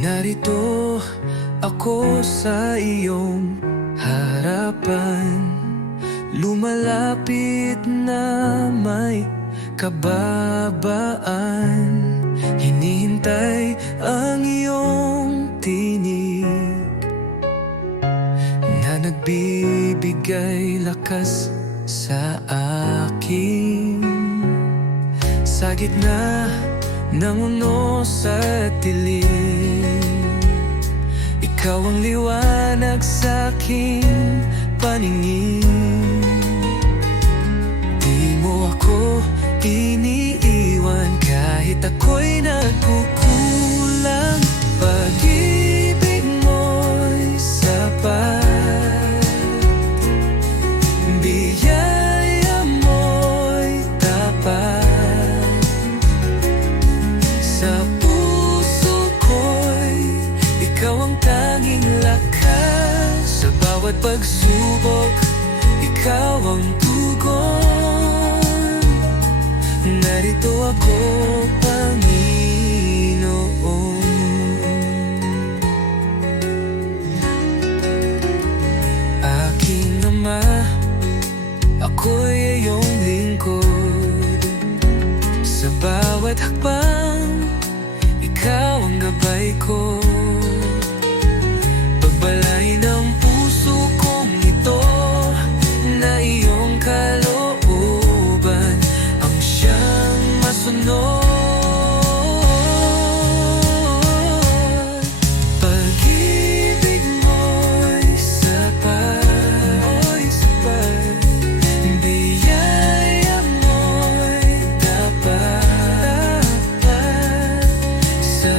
Narito ako sa iyong harapan, lumalapit na may kababaan. Hinihintay ang iyong tinig na nagbibigay lakas sa akin. Sa gitna ng unos at dilim, ikaw ang liwanag sa aking paningin. Di mo ako iniiwan kahit ako'y nagkukulang. Pag-ibig mo'y sapat, biyaya mo'y tapat. Sa puso ko'y ikaw ang tanging lakas. Sa bawat pagsubok, ikaw ang tugon. Narito ako, Panginoon. Aking Ama, ako'y iyong lingkod. Sa bawat hakbang, ikaw ang gabay ko. Pagbalain ang puso kong ito na iyong kalooban ang siyang masunod. Pag-ibig mo'y sapat, biyaya mo'y tapat. Sa